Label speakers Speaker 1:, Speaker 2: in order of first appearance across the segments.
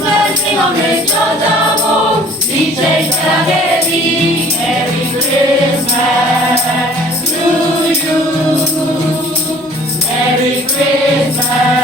Speaker 1: Christmas, your double. DJ Merry Christmas to you. Merry Christmas.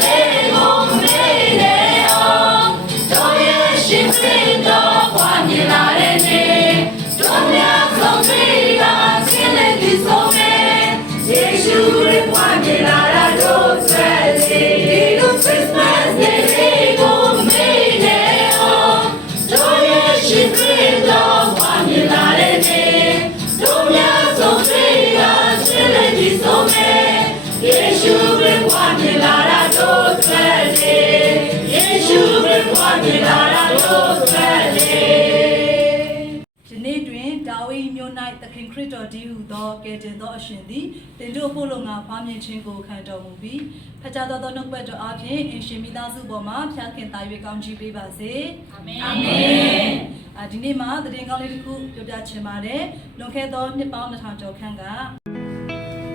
Speaker 2: သခင်ခရစ်တော်ဒီဟုသောကယ်တင်သောအရှင်သည်တင်တို့ဖို့လုံငါဖွားမြင်ခြင်းကိုခံတော်မူပြီးဖကြသောသောနှုတ်ပတ်တော်အပြင်အရှင်မိသားစုပေါ်မှာဖျားခင်သား၍ကောင်းချီးပေးပါစေအာမင်အာမင်အာဒီနေ့မှာသတင်းကောင်းလေးတစ်ခုပြောပြချင်ပါတယ်လွန်ခဲ့သောနှစ်ပေါင်း2000ကျော်ခန့်က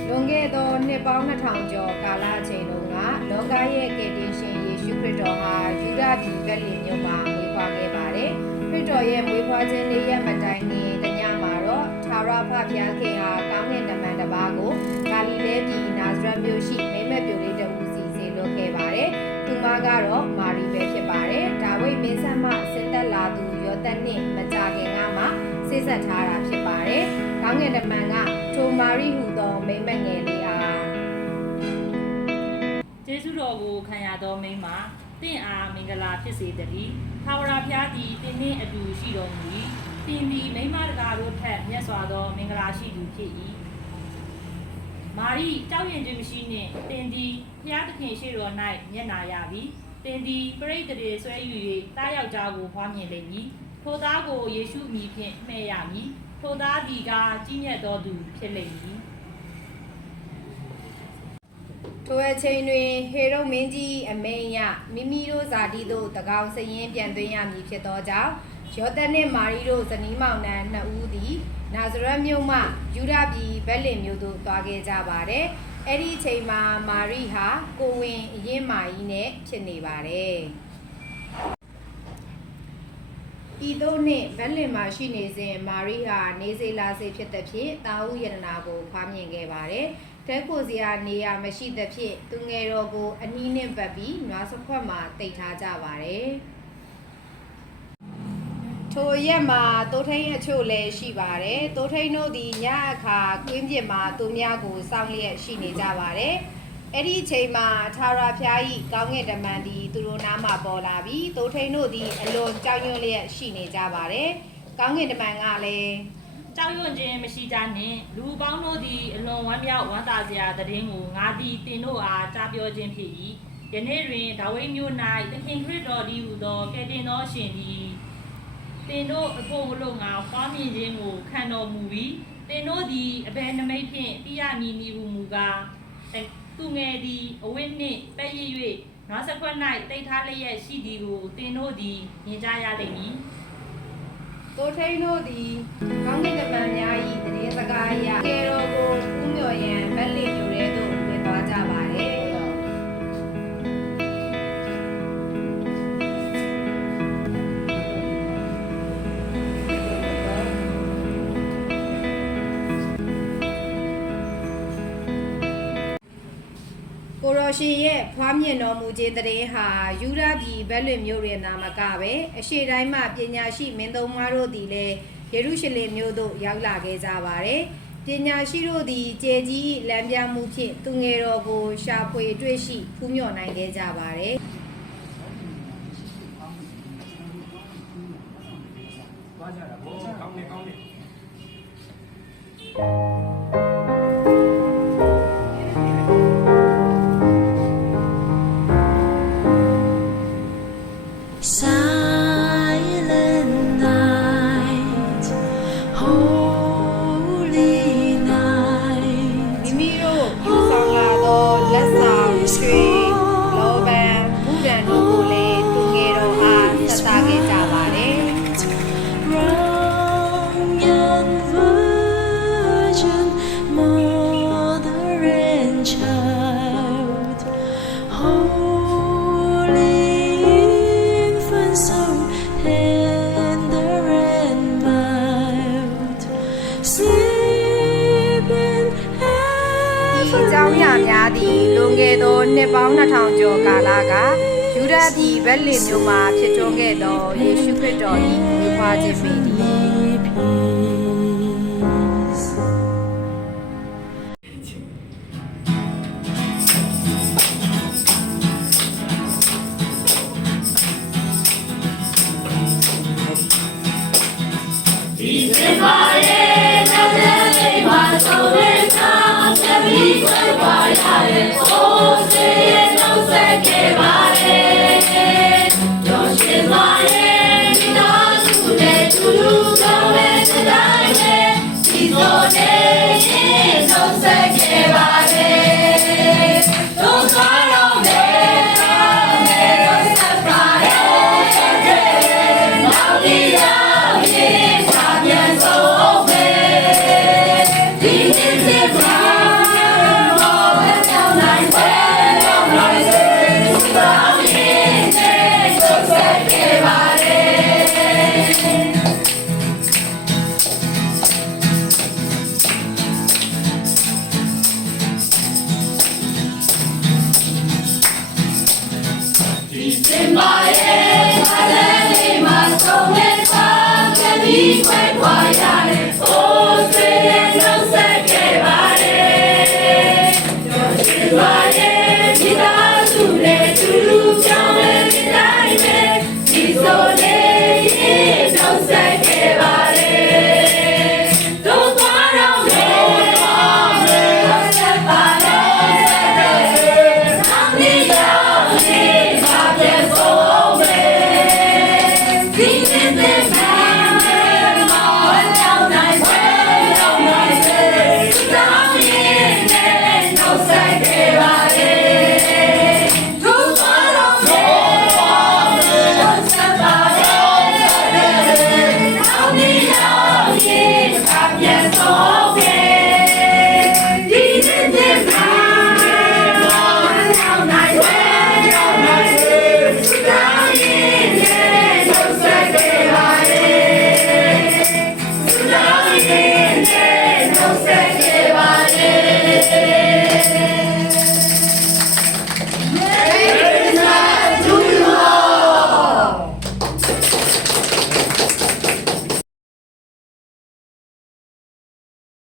Speaker 3: လွန်ခဲ့သောနှစ်ပေါင်း2000ကျော်ကာလအချိန်တုန်းကလောကရဲ့ကယ်တင်ရှင်ယေရှုခရစ်တော်ဟာယူဒပြည်ဗက်လင်မြို့မှာမွေးဖွားခဲ့ပါတယ်။ခရစ်တော်ရဲ့မွေးဖွားခြင်းလေးရက်မတိုင်ခင်တညမှာတော့သာရဖဖျားခင်ဟာကောင်းကင်တမန်တစ်ပါးကိုဂါလိလဲပြည်နာဇရက်မြို့ရှိမိမ့်မက်ပြိုလေးတဦးစီစေလွှတ်ခဲ့ပါတယ်။သူမကတော့မာရီပဲဖြစ်ပါတယ်။ဒါဝိဒ်မင်းဆက်မှဆင်းသက်လာသူယောသန်နှင့်မကြခင်ကမှစိတ်ဆက်ထားတာဖြစ်ပါတယ်။ကောင်းကင်တမန်က ထိုမာရီဟူသောမိမ့်မက်ငယ်လေးအား
Speaker 4: ကျေးဇူးတော်ကိုခံရသောမိန်းမတင့်အားမင်္ဂလာဖြစ်စေတည်းထာဝရဘုရားသည်တင်းနှင့်အတူရှိတော်မူ၏တင်းသည်မိန်းမတကာတို့ထက်မြတ်စွာသောမင်္ဂလာရှိသူဖြစ်၏မာရိကြောက်ရွံ့ခြင်းမရှိနှင့်တင်းသည်ဘုရားသခင်ရှိတော်၌မျက်နာရပြီတင်းသည်ပရိသေတွေဆွဲယူ၍တားယောက်ျားကိုဖွားမြင်လိမ့်မည်ထိုသားကိုယေရှုအမည်ဖြင့်မှဲ့ရမည် ထိုသားသည်ကကြီးမြတ်သောသူဖြစ်လိမ့်မည်
Speaker 3: ထိုအချိန်တွင်ဟေရုမင်းကြီးအမိန်အရမိမိတို့ဇာတိတို့တကောင်စရင်ပြန်သွင်းရမည်ဖြစ်သောကြောင့်ယောသန်နှင့်မာရီတို့ဇနီးမောင်နှံနှစ်ဦးသည်နာဇရက်မြို့မှယူဒပြည်ဗက်လင်မြို့သို့သွားခဲ့ကြပါတယ်။အဲ့ဒီအချိန်မှာမာရီဟာကိုဝင်အရင်မာကြီးနဲ့ဖြစ်နေပါတယ်။ ဤသို့နှင့်ဗက်လင်မှာရှိနေစဉ်မာရီဟာနေစေလာစေဖြစ်သဖြင့်တာဝုယတနာကိုဖွားမြင်ခဲ့ပါတယ်။တဲကိုစရာနေရာမရှိသဖြင့်သူငယ်တော်ကိုအနီးနှင့်ပတ်ပြီးနွားစခွက်မှာတိတ်ထားကြပါတယ်။ထိုရက်မှာတိုးထိန်အချို့လည်းရှိပါတယ်။တိုးထိန်တို့သည်ညအခါကွင်းပြင်မှာသူများကိုစောင့်လျက်ရှိနေကြပါတယ်။ အဲ့ဒီအချိန်မှာသာရဖျားဤကောင်းကင်တမန်သည်သူတို့နားမှာပေါ်လာပြီးတိုးထိန်တို့သည်အလွန်ကြောက်ရွံ့လျက်ရှိနေကြပါတယ်။ကောင်းကင်တမန်ကလည်း
Speaker 4: ကြောက်ရွံ့ခြင်းမရှိကြနှင့်လူပေါင်းတို့သည်အလွန်ဝမ်းမြောက်ဝမ်းသာစရာသတင်းကိုငါသည်တင်တို့အားကြားပြောခြင်းဖြစ်၏ယနေ့တွင်ဒါဝိဒ်မြို့၌သခင်ခရစ်တော်သည်ဟူသောကယ်တင်သောအရှင်သည်တင်တို့အဖို့မလို့ငါဖွားမြင်ခြင်းကိုခံတော်မူပြီးတင်တို့သည်အဘယ်နမိတ်ဖြင့်ပြရမည်နည်းဟုမူကားအဲ သူငယ်သည်အဝိနှင့်ပဲ့ရ၍နွားစခွက်၌တိတ်ထားလျက်ရှိသည်ကိုတင်တို့သည်မြင်ကြရလိမ့်မည်
Speaker 3: တိုထိန်တို့သည်ကောင်းကင်တမန်များ၏တရေစကားအရကေတော်ကိုဥမျော်ရန်ဗက်လ ကိုရောရှင်ရဲ့ဖွားမြင်တော်မူခြင်းတရင်ဟာယူရပြည်ဘက်လွင်မြို့ရဲနာမကပဲအရှိတိုင်းမှပညာရှိမင်းသုံးမားတို့သည်လည်းယေရုရှလင်မြို့သို့ရောက်လာခဲ့ကြပါတယ်ပညာရှိတို့သည်ကျေကြီးလမ်းပြမှုဖြင့်သူငယ်တော်ကိုရှာဖွေတွေ့ရှိဖူးမြော်နိုင်ခဲ့ကြပါတယ်
Speaker 5: သွားကြတာဘောကောင်းနေကောင်းနေ
Speaker 3: င်းအရာများသည်လွန်ခဲ့သောနှစ်ပေါင်း2000ကျော်ကာလကယူဒပြည်ဗက်လင်မြို့မှာဖြစ်ထွန်းခဲ့သောယေရှုခရစ်တော်၏ဝေဖွားခြင်းပေတည်း
Speaker 6: ပါရရဲ့အိုးစေရဲ့နှုတ်ဆက်ခဲ့ပါလေ